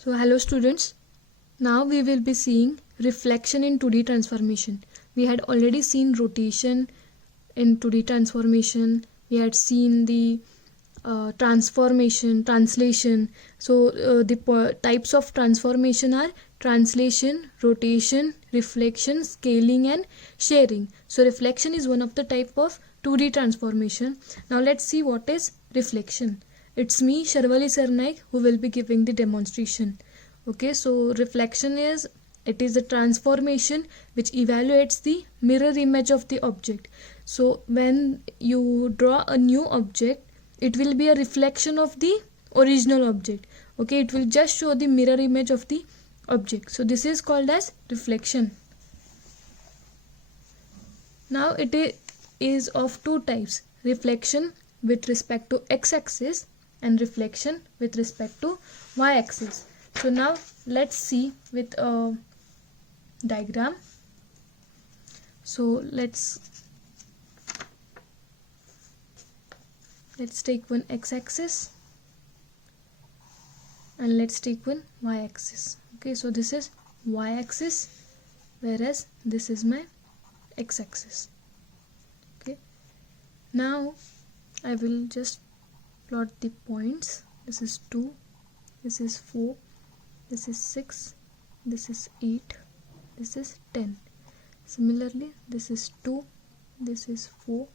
So hello students, now we will be seeing reflection in 2D transformation. We had already seen rotation in 2D transformation. We had seen the translation. So the types of transformation are translation, rotation, reflection, scaling and sharing. So reflection is one of the type of 2D transformation. Now let's see what is reflection. It's me, Sharvali Sarnaik, who will be giving the demonstration. Okay, so reflection is a transformation which evaluates the mirror image of the object. So when you draw a new object, it will be a reflection of the original object. Okay, it will just show the mirror image of the object. So this is called as reflection. Now it is of two types: reflection with respect to x-axis and reflection with respect to y-axis. So now let's see with a diagram. So let's take one x-axis and let's take one y-axis. Okay, so this is y-axis, whereas this is my x-axis. Okay, now I will just plot the points. This is 2, this is 4, this is 6, this is 8, this is 10. Similarly, this is 2, this is 4,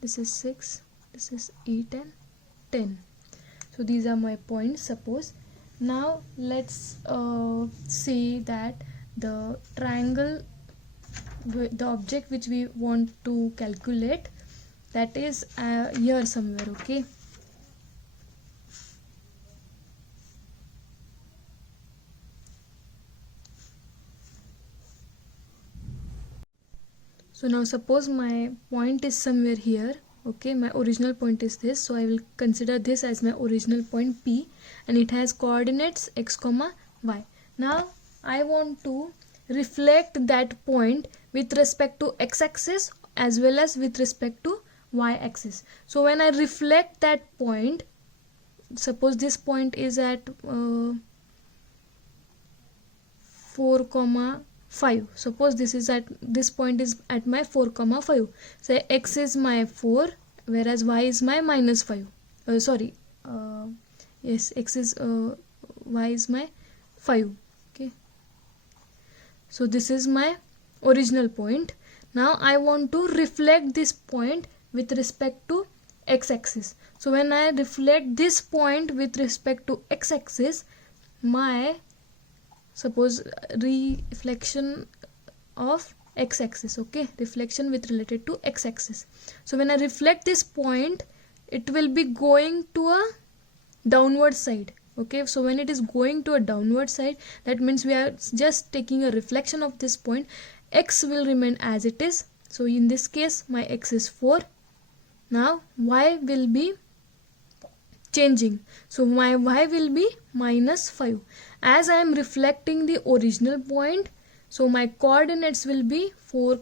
this is 6, this is 8 and 10. So these are my points, suppose. Now let's say that the triangle, the object which we want to calculate, that is here somewhere. Okay, so now suppose my point is somewhere here. Okay, my original point is this, so I will consider this as my original point P, and it has coordinates x, y. Now I want to reflect that point with respect to x-axis as well as with respect to y-axis. So when I reflect that point, suppose this point is at 4, 5. Suppose this point is at my 4, 5. Say x is my 4, whereas y is my minus 5. Yes, x is y is my 5. Okay, so this is my original point. Now I want to reflect this point with respect to x-axis. So when I reflect this point with respect to x-axis, my suppose reflection of x-axis. Okay, reflection with related to x-axis. So when I reflect this point, it will be going to a downward side. Okay, so when it is going to a downward side, that means we are just taking a reflection of this point. X will remain as it is. So in this case my x is 4. Now y will be changing, so my y will be minus 5. As I am reflecting the original point, so my coordinates will be 4,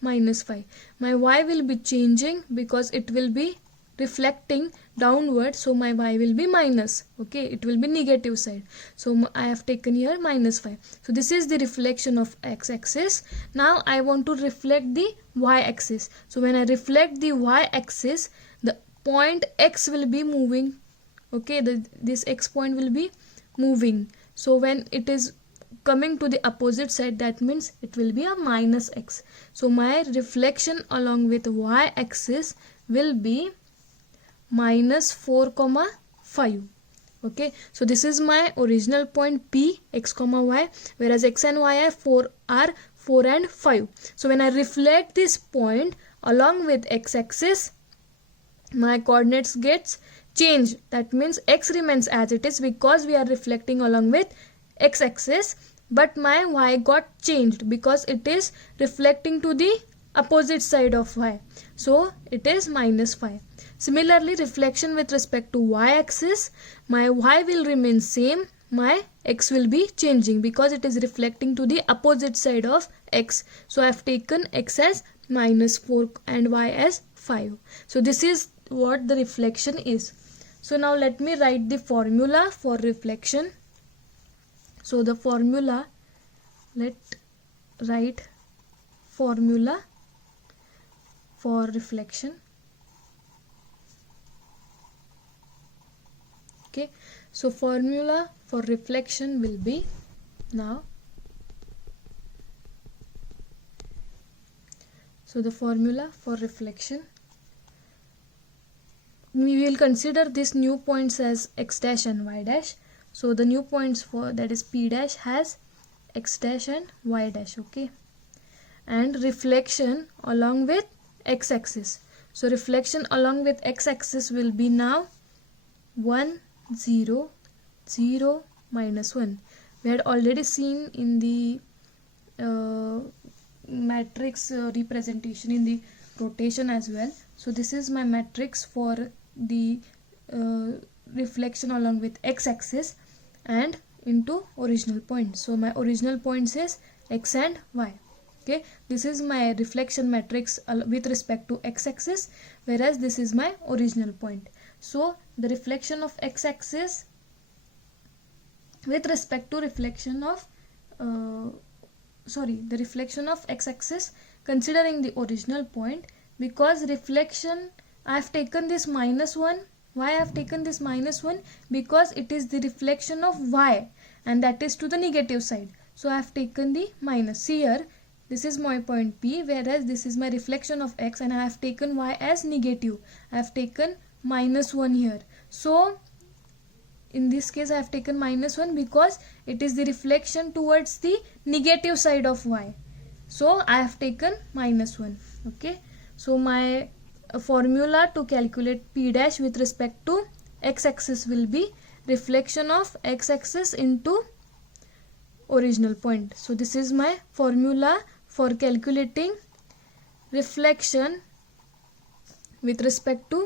minus 5. My y will be changing because it will be reflecting downward, so my y will be minus. Okay, it will be negative side, so I have taken here minus 5. So this is the reflection of x-axis. Now I want to reflect the y-axis. So when I reflect the y-axis, the point x will be moving. Okay, this x point will be moving. So when it is coming to the opposite side, that means it will be a minus x. So my reflection along with y-axis will be minus 4, 5. Okay, so this is my original point P, x, y, whereas x and y are 4 and 5. So when I reflect this point along with x-axis, my coordinates gets changed. That means x remains as it is because we are reflecting along with x-axis, but my y got changed because it is reflecting to the opposite side of y, so it is minus 5. Similarly, reflection with respect to y-axis, my y will remain same, my x will be changing because it is reflecting to the opposite side of x. So I have taken x as minus 4 and y as 5. So this is what the reflection is. So now let me write the formula for reflection. So the formula, let's write formula for reflection. Okay, so formula for reflection will be, now so the formula for reflection, we will consider these new points as x dash and y dash. So the new points for that is p dash has x dash and y dash. Okay, and reflection along with x axis. So reflection along with x axis will be now 1 0 0 minus 1. We had already seen in the matrix representation in the rotation as well. So this is my matrix for the reflection along with x axis and into original point. So my original points is x and y. Okay, this is my reflection matrix with respect to x axis, whereas this is my original point. So the reflection of x axis with respect to reflection of the reflection of x axis considering the original point, because reflection I have taken this -1. Why I have taken this -1? Because it is the reflection of y and that is to the negative side. So I have taken the minus. See here, this is my point P, whereas this is my reflection of x and I have taken y as negative. I have taken -1 here. So in this case I have taken -1 because it is the reflection towards the negative side of y. So I have taken -1. Okay, so my formula to calculate p dash with respect to x axis will be reflection of x axis into original point. So this is my formula for calculating reflection with respect to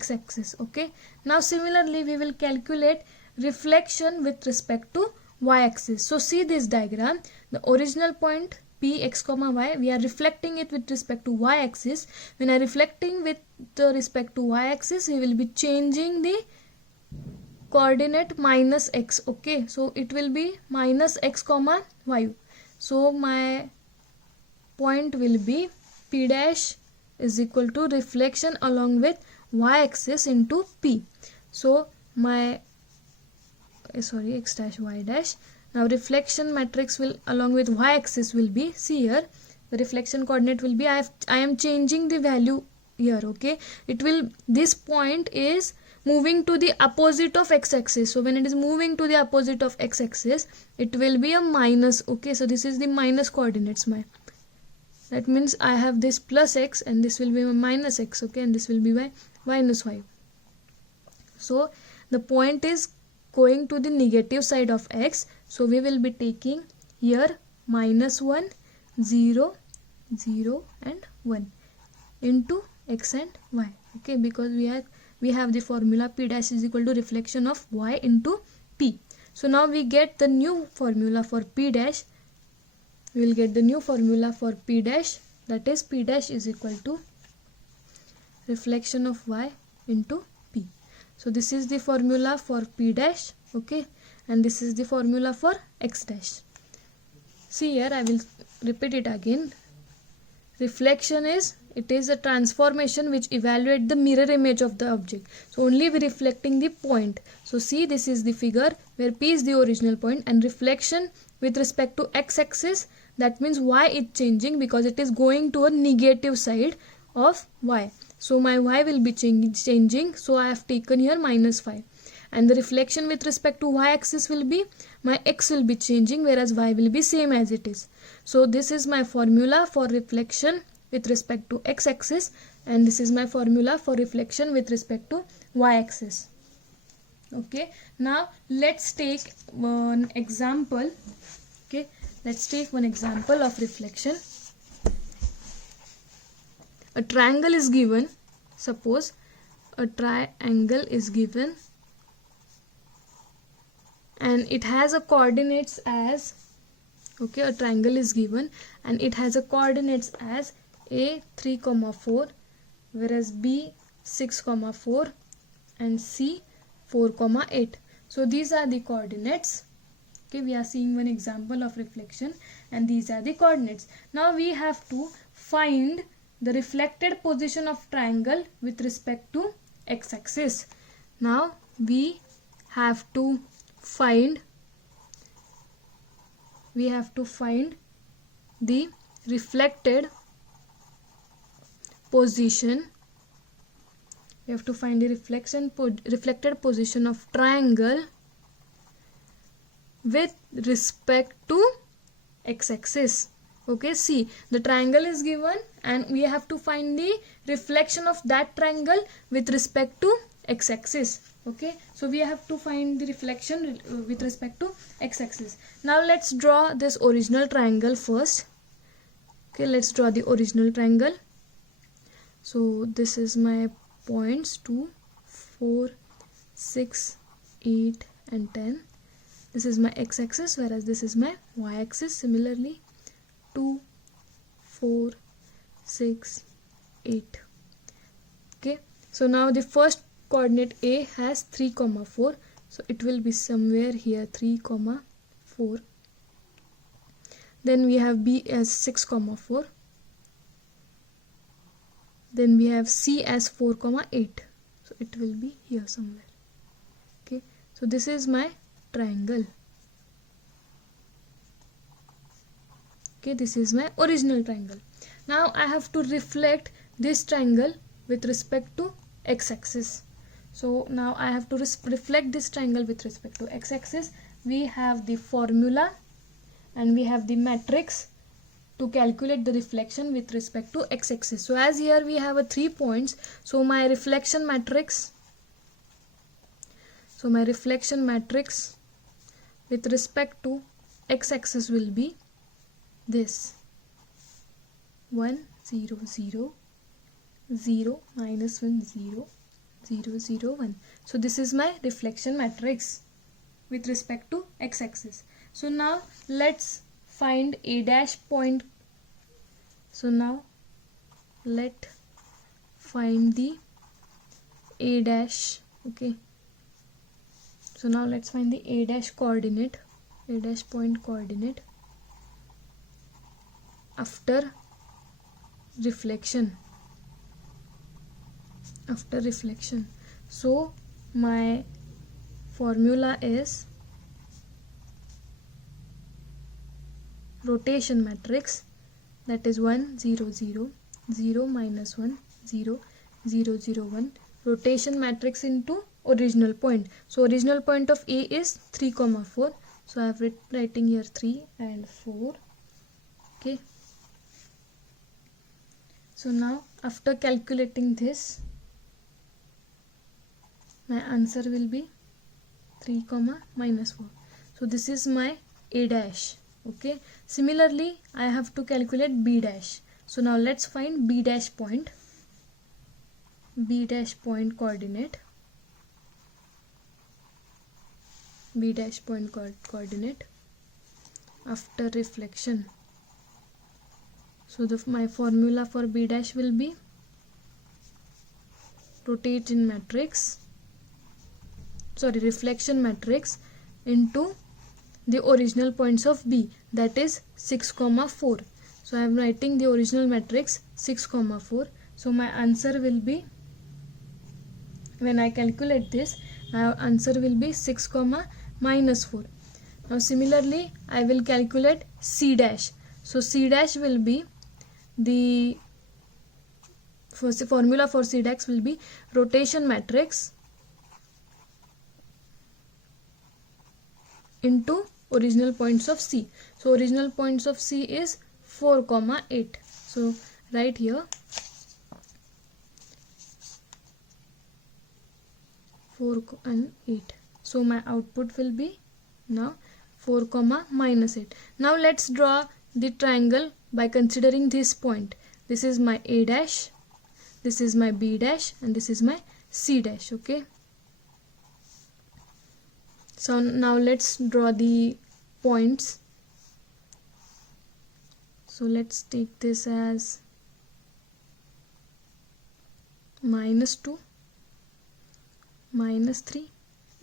x axis. Okay, now similarly we will calculate reflection with respect to y axis. So see this diagram, the original point p x comma y, we are reflecting it with respect to y axis. When I reflecting with respect to y axis, we will be changing the coordinate minus x. Okay, so it will be minus x comma y. So my point will be p dash is equal to reflection along with y axis into p. So my x dash y dash. Now reflection matrix will along with y axis will be, see here, the reflection coordinate will be, I am changing the value here. Okay, it will, this point is moving to the opposite of x axis. So when it is moving to the opposite of x axis, it will be a minus. Okay, so this is the minus coordinates. That means I have this plus x and this will be my minus x. Okay, and this will be my minus y. So the point is going to the negative side of x. So we will be taking here -1 0 0 and 1 into x and y. Okay, because we have the formula p dash is equal to reflection of y into p. So now we get the new formula for p dash. We will get the new formula for p dash, that is p dash is equal to reflection of y into p. So this is the formula for p dash. Okay, and this is the formula for x dash. See here, I will repeat it again. Reflection is, it is a transformation which evaluate the mirror image of the object. So only we reflecting the point. So see, this is the figure where p is the original point, and reflection with respect to x axis, that means y is changing because it is going to a negative side of y. So my y will be changing. So I have taken here -5. And the reflection with respect to y axis will be, my x will be changing, whereas y will be same as it is. So this is my formula for reflection with respect to x axis, and this is my formula for reflection with respect to y axis. Okay, now let's take one example. Okay, let's take one example of reflection. A triangle is given. Suppose a triangle is given and it has a coordinates as, okay, a triangle is given and it has a coordinates as a 3, 4, whereas b 6, 4 and c 4, 8. So these are the coordinates. Okay, we are seeing one example of reflection and these are the coordinates. Now we have to find the reflected position of triangle with respect to x-axis. Now we have to find the reflected position. We have to find the reflected position of triangle with respect to x-axis. Okay, see, the triangle is given and we have to find the reflection of that triangle with respect to x-axis. Okay, so we have to find the reflection with respect to x-axis. Now let's draw this original triangle first. Okay, let's draw the original triangle. So this is my points 2, 4, 6, 8 and 10. This is my x-axis, whereas this is my y-axis. Similarly, 2, 4, 6, 8. Okay, so now the first coordinate A has 3, 4. So it will be somewhere here 3, 4. Then we have B as 6, 4. Then we have C as 4, 8. So it will be here somewhere. Okay, so this is my triangle. Okay, this is my original triangle. Now I have to reflect this triangle with respect to x-axis. So now I have to reflect this triangle with respect to x-axis. We have the formula and we have the matrix to calculate the reflection with respect to x-axis. So as here we have 3 points, so my reflection matrix with respect to x-axis will be this 1, 0, 0, 0, minus 1, 0, 0, 0, 1. So this is my reflection matrix with respect to x-axis. So now let's find A dash point. So now let find the A dash. Okay, so now let's find the A dash coordinate, A dash point coordinate after reflection. So my formula is rotation matrix, that is 1, 0, 0, 0, minus 1, 0, 0, 0, 1. Rotation matrix into original point. So original point of A is 3, 4. So I have writing here 3 and 4. Okay. So now after calculating this, my answer will be 3, minus 4. So this is my A dash. Okay. Similarly, I have to calculate B dash. So now let's find B dash point. B dash point coordinate. B dash point coordinate after reflection. So my formula for B dash will be reflection matrix into the original points of B, that is 6, 4. So I am writing the original matrix 6, 4. So my answer will be, when I calculate this, my answer will be 6, minus 4. Now similarly, I will calculate C dash. So C dash will be the formula for C dash will be rotation matrix into original points of C. So original points of C is 4, 8. So right here 4 and 8. So my output will be now 4, minus 8. Now let's draw the triangle by considering this point. This is my A dash, this is my B dash, and this is my C dash. Okay. So now let's draw the points. So let's take this as -2, -3,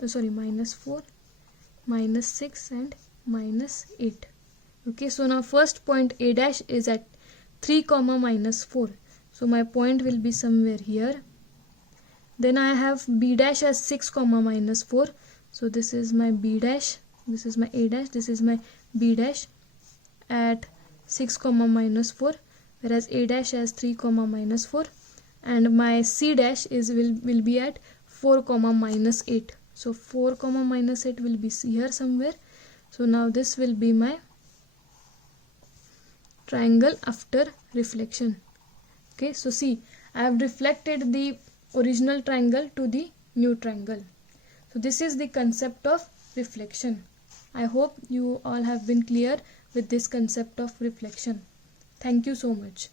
minus 4, minus 6 and minus 8. Okay, so now first point A dash is at 3 comma minus 4. So my point will be somewhere here. Then I have B dash as 6 comma minus 4. So this is my B dash, this is my A dash, this is my B dash at 6 comma minus 4, whereas A dash has 3 comma minus 4, and my C dash will be at 4 comma minus 8. So 4 comma minus 8 will be here somewhere. So now this will be my triangle after reflection. Okay, so see, I have reflected the original triangle to the new triangle. So this is the concept of reflection. I hope you all have been clear with this concept of reflection. Thank you so much.